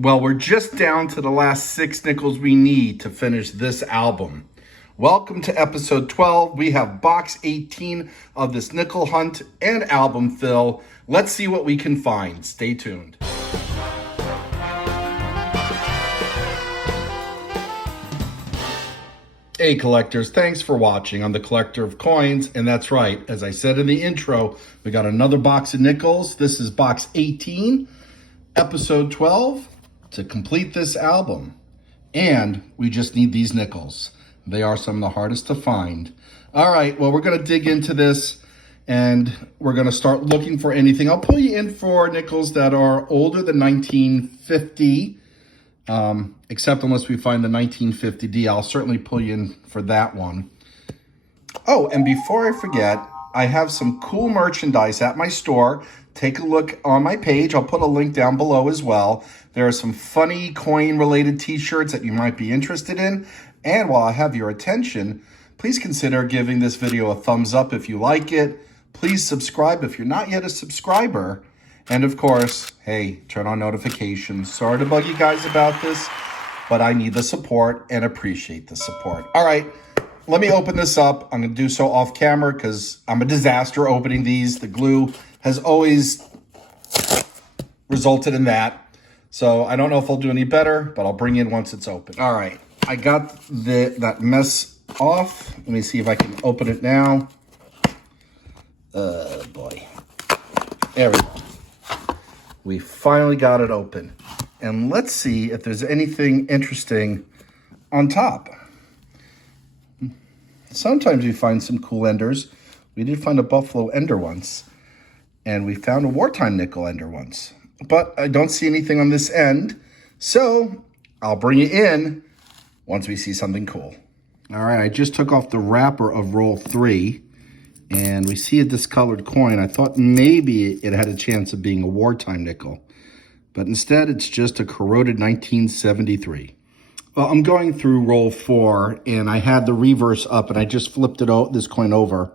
Well, we're just down to the last 6 nickels we need to finish this album. Welcome to episode 12. We have box 18 of this nickel hunt and album fill. Let's see what we can find. Stay tuned. Hey collectors, thanks for watching. I'm the collector of coins, and that's right, as I said in the intro, we got another box of nickels. This is box 18, episode 12, to complete this album. And we just need these nickels. They are some of the hardest to find. All right, well, we're gonna dig into this and we're gonna start looking for anything. I'll pull you in for nickels that are older than 1950, except unless we find the 1950D. I'll certainly pull you in for that one. Oh, and before I forget, I have some cool merchandise at my store. Take a look on my page. I'll put a link down below as well. There are some funny coin-related t-shirts that you might be interested in. And while I have your attention, please consider giving this video a thumbs up if you like it. Please subscribe if you're not yet a subscriber. And of course, hey, turn on notifications. Sorry to bug you guys about this, but I need the support and appreciate the support. All right, let me open this up. I'm gonna do so off camera because I'm a disaster opening these. The glue has always resulted in that. So I don't know if I'll do any better, but I'll bring in once it's open. All right, I got that mess off. Let me see if I can open it now. Boy. There we go. We finally got it open. And let's see if there's anything interesting on top. Sometimes we find some cool enders. We did find a Buffalo ender once. And we found a wartime nickel ender once. But I don't see anything on this end. So I'll bring it in once we see something cool. All right, I just took off the wrapper of roll 3. And we see a discolored coin. I thought maybe it had a chance of being a wartime nickel. But instead, it's just a corroded 1973. Well, I'm going through roll 4, and I had the reverse up, and I just flipped this coin over.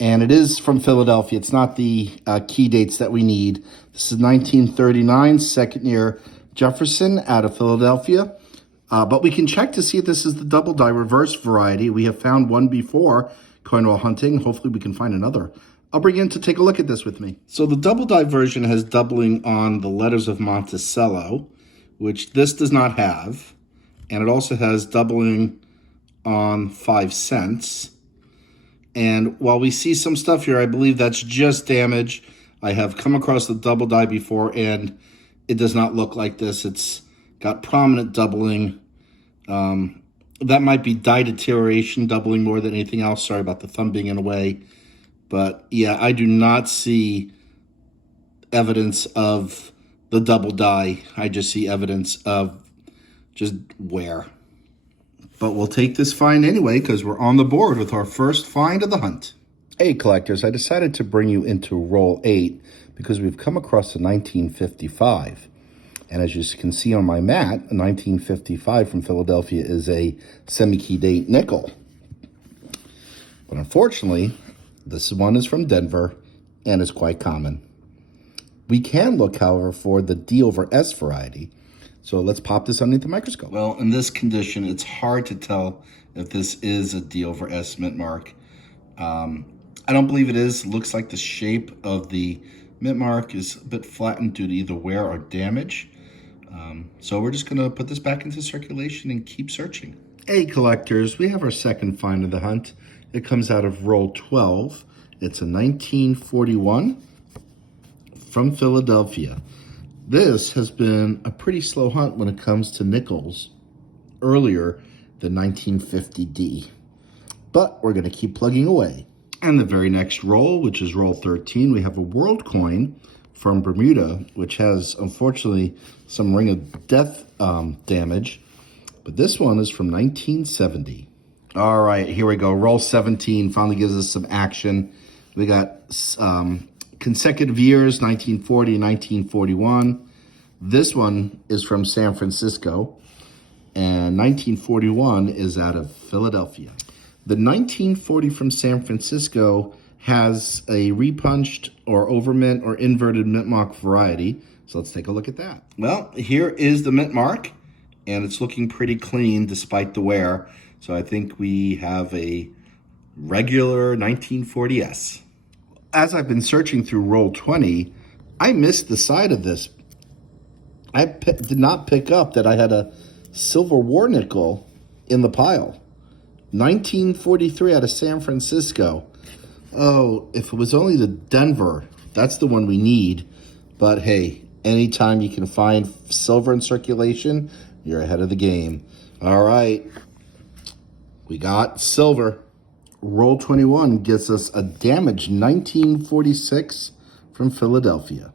And it is from Philadelphia. It's not the key dates that we need. This is 1939, second year Jefferson out of Philadelphia. But we can check to see if this is the double die reverse variety. We have found one before coin roll hunting. Hopefully we can find another. I'll bring you in to take a look at this with me. So the double die version has doubling on the letters of Monticello, which this does not have. And it also has doubling on 5 cents. And while we see some stuff here, I believe that's just damage. I have come across the double die before, and it does not look like this. It's got prominent doubling. That might be die deterioration doubling more than anything else. Sorry about the thumb being in the way. But yeah, I do not see evidence of the double die. I just see evidence of just wear. But we'll take this find anyway because we're on the board with our first find of the hunt. Hey collectors, I decided to bring you into roll 8 because we've come across a 1955. And as you can see on my mat, a 1955 from Philadelphia is a semi-key date nickel. But unfortunately, this one is from Denver and is quite common. We can look, however, for the D over S variety. So let's pop this underneath the microscope. Well, in this condition, it's hard to tell if this is a D over S mint mark. I don't believe it is. It looks like the shape of the mint mark is a bit flattened due to either wear or damage. So we're just going to put this back into circulation and keep searching. Hey collectors, we have our second find of the hunt. It comes out of roll 12. It's a 1941 from Philadelphia. This has been a pretty slow hunt when it comes to nickels earlier than 1950D. But we're going to keep plugging away. And the very next roll, which is roll 13, we have a world coin from Bermuda, which has, unfortunately, some ring of death damage. But this one is from 1970. All right, here we go. Roll 17 finally gives us some action. We got consecutive years, 1940 and 1941. This one is from San Francisco, and 1941 is out of Philadelphia. The 1940 from San Francisco has a repunched or overmint or inverted mint mark variety. So let's take a look at that. Well, here is the mint mark, and it's looking pretty clean despite the wear. So I think we have a regular 1940S. As I've been searching through roll 20, I missed the side of this. I did not pick up that I had a silver war nickel in the pile. 1943 out of San Francisco. Oh, if it was only the Denver, that's the one we need. But hey, anytime you can find silver in circulation, you're ahead of the game. All right, we got silver. Roll 21 gives us a damaged 1946 from Philadelphia.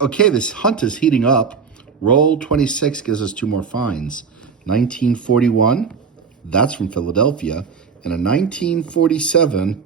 Okay, this hunt is heating up. Roll 26 gives us two more finds. 1941, that's from Philadelphia, and a 1947,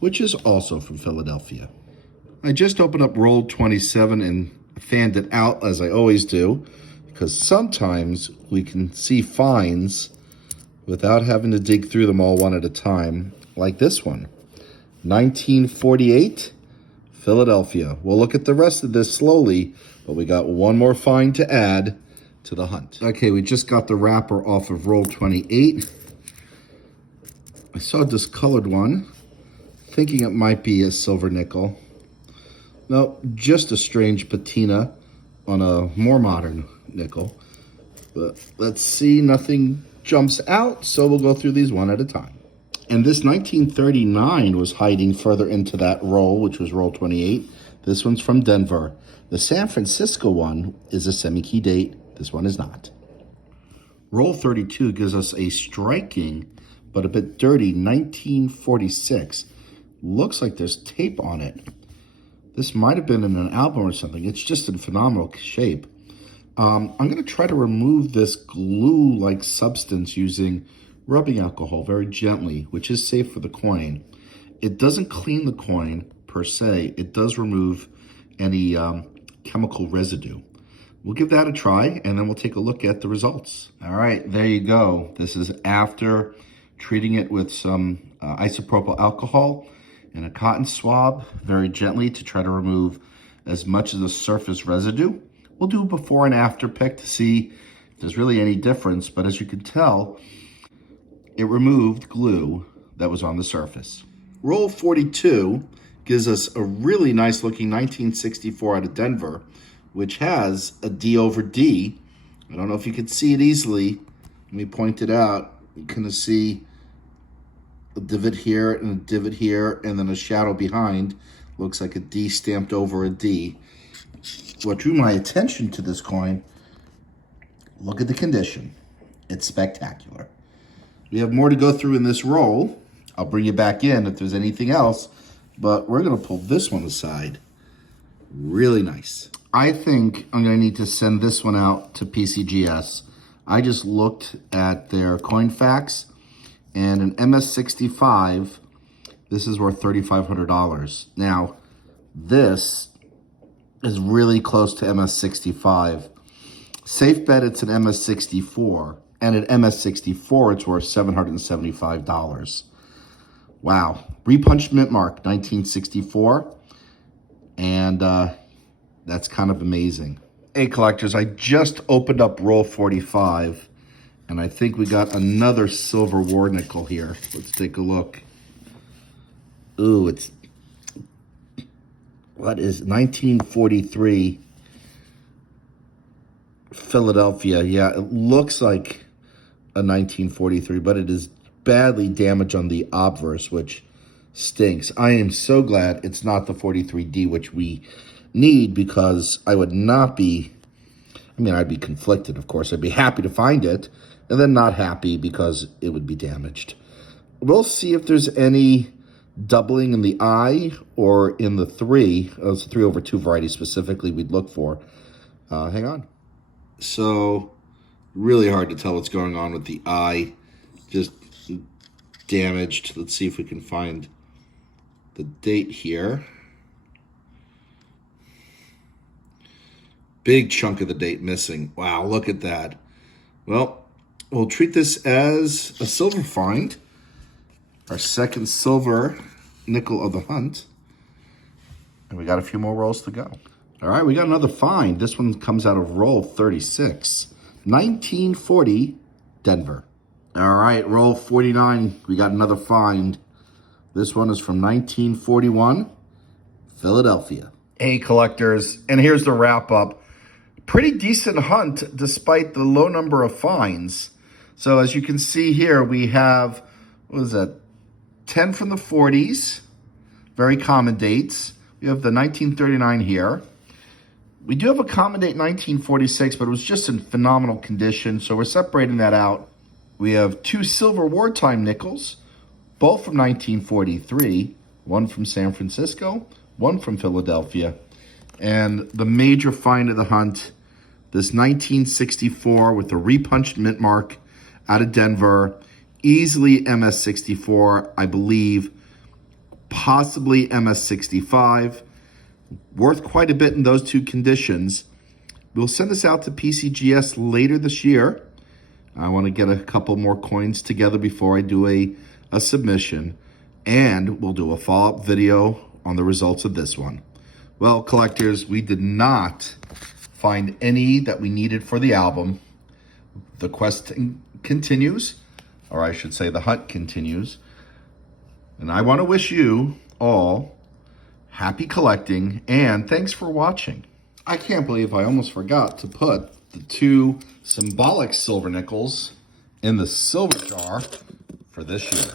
which is also from Philadelphia. I just opened up roll 27 and fanned it out as I always do, because sometimes we can see finds without having to dig through them all one at a time, like this one. 1948, Philadelphia. We'll look at the rest of this slowly, but we got one more find to add to the hunt. Okay, we just got the wrapper off of roll 28. I saw a discolored one, thinking it might be a silver nickel. No, just a strange patina on a more modern nickel. But let's see, nothing jumps out, so we'll go through these one at a time. And this 1939 was hiding further into that roll, which was roll 28. This one's from Denver. The San Francisco one is a semi-key date. This one is not. Roll 32 gives us a striking, but a bit dirty 1946. Looks like there's tape on it. This might have been in an album or something. It's just in phenomenal shape. I'm going to try to remove this glue-like substance using rubbing alcohol very gently, which is safe for the coin. It doesn't clean the coin per se. It does remove any chemical residue. We'll give that a try, and then we'll take a look at the results. All right, there you go. This is after treating it with some isopropyl alcohol and a cotton swab very gently to try to remove as much of the surface residue. We'll do a before and after pick to see if there's really any difference, but as you can tell, it removed glue that was on the surface. Roll 42 gives us a really nice looking 1964 out of Denver, which has a D over D. I don't know if you can see it easily. Let me point it out. You can see a divot here and a divot here, and then a shadow behind. Looks like a D stamped over a D. What drew my attention to this coin, look at the condition. It's spectacular. We have more to go through in this roll. I'll bring you back in if there's anything else, but we're gonna pull this one aside. Really nice. I think I'm gonna need to send this one out to PCGS. I just looked at their coin facts, and an MS65, this is worth $3,500. Now, this is really close to MS65. Safe bet it's an MS64, and at MS64 it's worth $775. Wow. Repunched Mint Mark, 1964, and that's kind of amazing. Hey collectors, I just opened up roll 45, and I think we got another silver war nickel here. Let's take a look. Ooh, it's, what is 1943 Philadelphia? Yeah, it looks like a 1943, but it is badly damaged on the obverse, which stinks. I am so glad it's not the 43D, which we need, because I would not be, I mean, I'd be conflicted, of course. I'd be happy to find it, and then not happy because it would be damaged. We'll see if there's any doubling in the I or in the 3. It's 3/2 variety specifically we'd look for. Hang on. So, really hard to tell what's going on with the I. Just damaged. Let's see if we can find the date here. Big chunk of the date missing. Wow, look at that. Well, we'll treat this as a silver find. Our second silver nickel of the hunt. And we got a few more rolls to go. All right, we got another find. This one comes out of roll 36. 1940 Denver. All right, roll 49. We got another find. This one is from 1941 Philadelphia. Hey, collectors, and here's the wrap up. Pretty decent hunt despite the low number of finds. So as you can see here, we have, what is that, 10 from the 40s, very common dates. We have the 1939 here. We do have a common date 1946, but it was just in phenomenal condition, so we're separating that out. We have 2 silver wartime nickels, both from 1943, one from San Francisco, one from Philadelphia. And the major find of the hunt, this 1964 with the Repunched Mint Mark out of Denver, easily MS64, I believe, possibly MS65. Worth quite a bit in those 2 conditions. We'll send this out to PCGS later this year. I want to get a couple more coins together before I do a submission. And we'll do a follow-up video on the results of this one. Well, collectors, we did not find any that we needed for the album. The quest continues, or I should say the hunt continues. And I want to wish you all happy collecting, and thanks for watching. I can't believe I almost forgot to put the 2 symbolic silver nickels in the silver jar for this year.